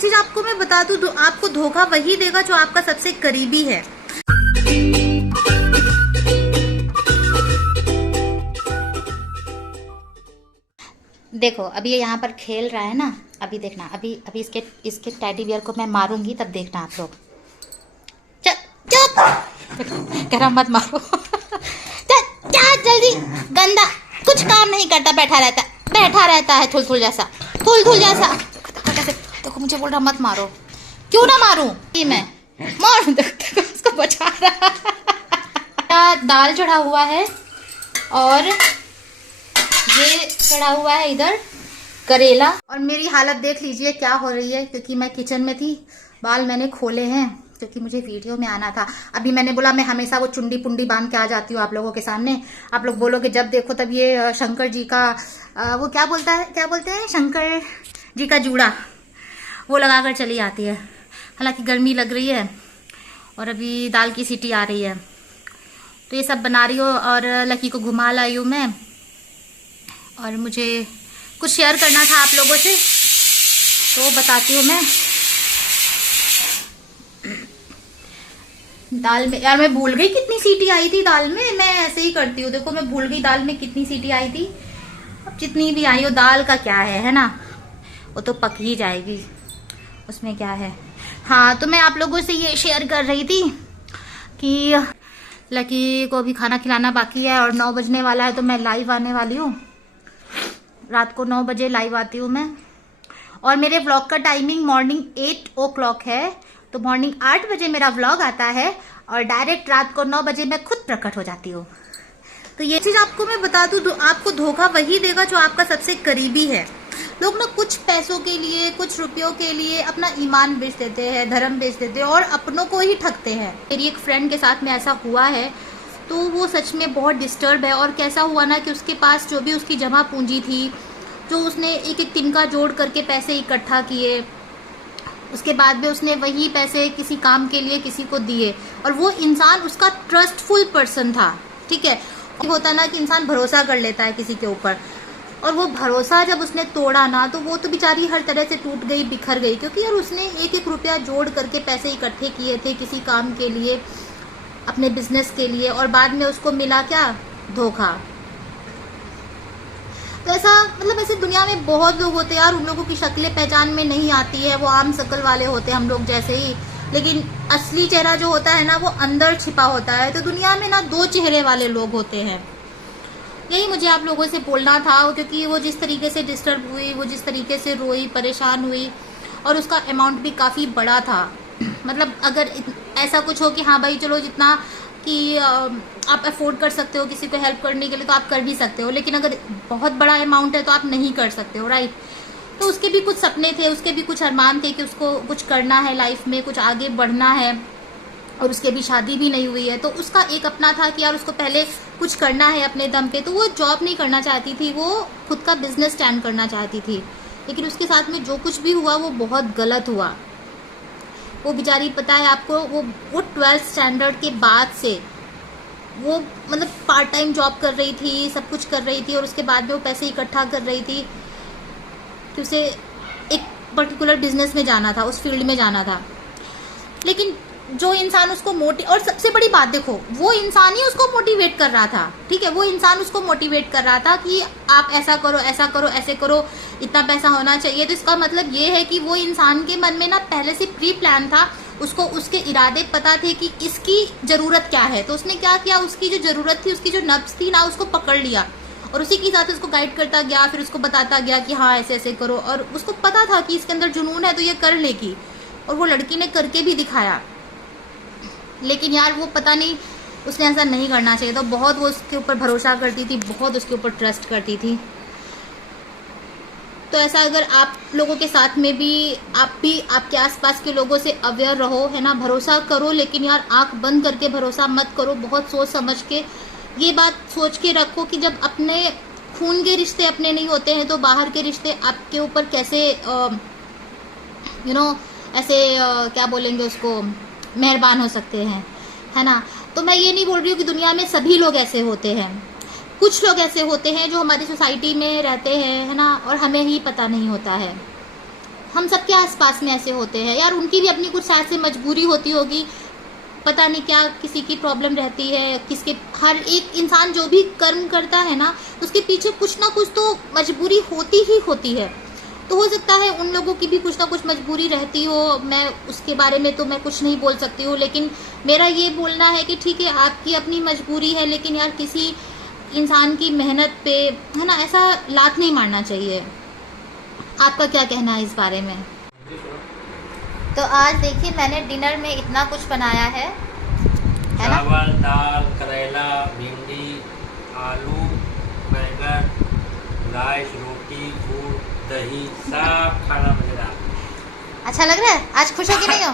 एक चीज आपको मैं बता दूं, आपको धोखा वही देगा जो आपका सबसे करीबी है। देखो अभी ये यहाँ पर खेल रहा है ना, अभी देखना, अभी अभी इसके टेडी बियर को मैं मारूंगी, तब देखना आप लोग। चुप कह रहा मत मारो। चल जल्दी, गंदा, कुछ काम नहीं करता, बैठा रहता है थुल जैसा। कैसे देखो, मुझे बोल रहा मत मारो, क्यों ना मारूं? मैं मार, देखो उसको बचा रहा। दाल चढ़ा हुआ है और ये चढ़ा हुआ है इधर करेला। और मेरी हालत देख लीजिए क्या हो रही है, क्योंकि मैं किचन में थी, बाल मैंने खोले हैं क्योंकि मुझे वीडियो में आना था। अभी मैंने बोला मैं हमेशा वो चुंडी पुंडी बांध के आ जाती हूँ आप लोगों के सामने। आप लोग बोलोगे जब देखो तब ये शंकर जी का वो क्या बोलते हैं शंकर जी का जूड़ा, वो लगाकर चली आती है। हालांकि गर्मी लग रही है और अभी दाल की सीटी आ रही है, तो ये सब बना रही हूँ और लकी को घुमा लाई हूँ मैं। और मुझे कुछ शेयर करना था आप लोगों से, तो बताती हूँ मैं। दाल में यार मैं भूल गई कितनी सीटी आई थी दाल में, मैं ऐसे ही करती हूँ। देखो मैं भूल गई दाल में कितनी सीटी आई थी। अब जितनी भी आई हो, दाल का क्या है ना, वो तो पक ही जाएगी, उसमें क्या है। हाँ, तो मैं आप लोगों से ये शेयर कर रही थी कि लकी को भी खाना खिलाना बाकी है और 9 बजने वाला है, तो मैं लाइव आने वाली हूँ। रात को 9 बजे लाइव आती हूँ मैं। और मेरे व्लॉग का टाइमिंग मॉर्निंग 8 o'clock है, तो मॉर्निंग 8 बजे मेरा व्लॉग आता है और डायरेक्ट रात को 9 बजे मैं खुद प्रकट हो जाती हूँ। तो ये चीज आपको मैं बता दूं, आपको धोखा वही देगा जो आपका सबसे करीबी है। लोग ना कुछ पैसों के लिए, कुछ रुपयों के लिए अपना ईमान बेच देते हैं, धर्म बेच देते हैं और अपनों को ही ठगते हैं। मेरी एक फ्रेंड के साथ में ऐसा हुआ है, तो वो सच में बहुत डिस्टर्ब है। और कैसा हुआ ना कि उसके पास जो भी उसकी जमा पूंजी थी, जो उसने एक एक तिनका जोड़ करके पैसे इकट्ठा किए, उसके बाद में उसने वही पैसे किसी काम के लिए किसी को दिए। और वो इंसान उसका ट्रस्टफुल पर्सन था, ठीक है। होता ना कि इंसान भरोसा कर लेता है किसी के ऊपर, और वो भरोसा जब उसने तोड़ा ना, तो वो तो बेचारी हर तरह से टूट गई, बिखर गई। क्योंकि यार उसने एक एक रुपया जोड़ करके पैसे इकट्ठे किए थे किसी काम के लिए, अपने बिजनेस के लिए, और बाद में उसको मिला क्या, धोखा। तो ऐसा मतलब ऐसे दुनिया में बहुत लोग होते हैं यार, उन लोगों की शक्लें पहचान में नहीं आती है, वो आम शक्ल वाले होते हैं हम लोग जैसे ही, लेकिन असली चेहरा जो होता है ना वो अंदर छिपा होता है। तो दुनिया में ना 2 चेहरे वाले लोग होते हैं। यही मुझे आप लोगों से बोलना था, क्योंकि वो जिस तरीके से डिस्टर्ब हुई, वो जिस तरीके से रोई, परेशान हुई, और उसका अमाउंट भी काफ़ी बड़ा था। मतलब अगर ऐसा कुछ हो कि हाँ भाई चलो जितना कि आप अफोर्ड कर सकते हो किसी को हेल्प करने के लिए, तो आप कर भी सकते हो, लेकिन अगर बहुत बड़ा अमाउंट है तो आप नहीं कर सकते हो, राइट। तो उसके भी कुछ सपने थे, उसके भी कुछ अरमान थे कि उसको कुछ करना है लाइफ में, कुछ आगे बढ़ना है, और उसके भी शादी भी नहीं हुई है। तो उसका एक अपना था कि यार उसको पहले कुछ करना है अपने दम पे। तो वो जॉब नहीं करना चाहती थी, वो खुद का बिजनेस स्टैंड करना चाहती थी, लेकिन उसके साथ में जो कुछ भी हुआ वो बहुत गलत हुआ। वो बेचारी, पता है आपको, वो 12th स्टैंडर्ड के बाद से वो मतलब पार्ट टाइम जॉब कर रही थी, सब कुछ कर रही थी, और उसके बाद में वो पैसे इकट्ठा कर रही थी कि उसे एक पर्टिकुलर बिजनेस में जाना था, उस फील्ड में जाना था। लेकिन जो इंसान उसको और सबसे बड़ी बात देखो, वो इंसान ही उसको मोटिवेट कर रहा था, ठीक है। वो इंसान उसको मोटिवेट कर रहा था कि आप ऐसा करो, ऐसा करो, ऐसे करो, इतना पैसा होना चाहिए। तो इसका मतलब ये है कि वो इंसान के मन में ना पहले से प्री प्लान था, उसको उसके इरादे पता थे कि इसकी जरूरत क्या है। तो उसने क्या किया, उसकी जो जरूरत थी, उसकी जो नब्ज थी ना, उसको पकड़ लिया और उसी के साथ उसको गाइड करता गया, फिर उसको बताता गया कि हाँ ऐसे ऐसे करो। और उसको पता था कि इसके अंदर जुनून है तो ये कर लेगी, और वो लड़की ने करके भी दिखाया। लेकिन यार वो पता नहीं, उसने ऐसा नहीं करना चाहिए। तो बहुत वो उसके ऊपर भरोसा करती थी, बहुत उसके ऊपर ट्रस्ट करती थी। तो ऐसा अगर आप लोगों के साथ में भी, आप भी आपके आसपास के लोगों से अवेयर रहो, है ना। भरोसा करो, लेकिन यार आंख बंद करके भरोसा मत करो, बहुत सोच समझ के। ये बात सोच के रखो कि जब अपने खून के रिश्ते अपने नहीं होते हैं, तो बाहर के रिश्ते आपके ऊपर कैसे ऐसे क्या बोलेंगे उसको, मेहरबान हो सकते हैं, है ना। तो मैं ये नहीं बोल रही हूँ कि दुनिया में सभी लोग ऐसे होते हैं, कुछ लोग ऐसे होते हैं जो हमारी सोसाइटी में रहते हैं, है ना, और हमें ही पता नहीं होता है। हम सबके आसपास में ऐसे होते हैं यार, उनकी भी अपनी कुछ शायद से मजबूरी होती होगी, पता नहीं क्या किसी की प्रॉब्लम रहती है, किसके, हर एक इंसान जो भी कर्म करता है ना उसके पीछे कुछ ना कुछ तो मजबूरी होती ही होती है। तो हो सकता है उन लोगों की भी कुछ ना कुछ मजबूरी रहती हो, मैं उसके बारे में तो मैं कुछ नहीं बोल सकती हूँ, लेकिन मेरा ये बोलना है कि ठीक है आपकी अपनी मजबूरी है, लेकिन यार किसी इंसान की मेहनत पे, है ना, ऐसा लात नहीं मारना चाहिए। आपका क्या कहना है इस बारे में? तो आज देखिए मैंने डिनर में इतना कुछ बनाया है ना? चावल, दाल, करेला, भिंडी, आलू, बैंगन, राइस, रोटी, गुड़, दही, सब खाना मजेदार। अच्छा लग रहा है? आज खुश हो कि नहीं हो?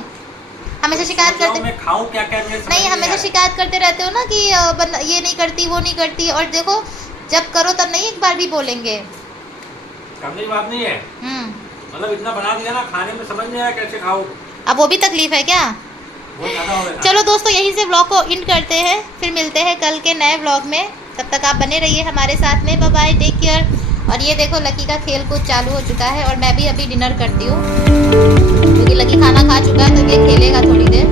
हमेशा शिकायत करते, मैं खाऊं क्या क्या नहीं हमेशा शिकायत करते रहते हो ना कि ये नहीं करती वो नहीं करती, और देखो जब करो तब नहीं एक बार भी बोलेंगे। करने की बात नहीं है, मतलब इतना बना दिया ना, खाने में समझ नहीं आया कैसे खाओ। अब वो भी तकलीफ है क्या? बहुत ज्यादा हो गया। चलो दोस्तों यहीं से व्लॉग को एंड करते हैं, फिर मिलते हैं कल के नए व्लॉग में। तब तक आप बने रहिए हमारे साथ में। Bye bye, take care. और ये देखो लकी का खेल कूद चालू हो चुका है और मैं भी अभी डिनर करती हूँ क्योंकि लकी खाना खा चुका है तो ये खेलेगा थोड़ी देर।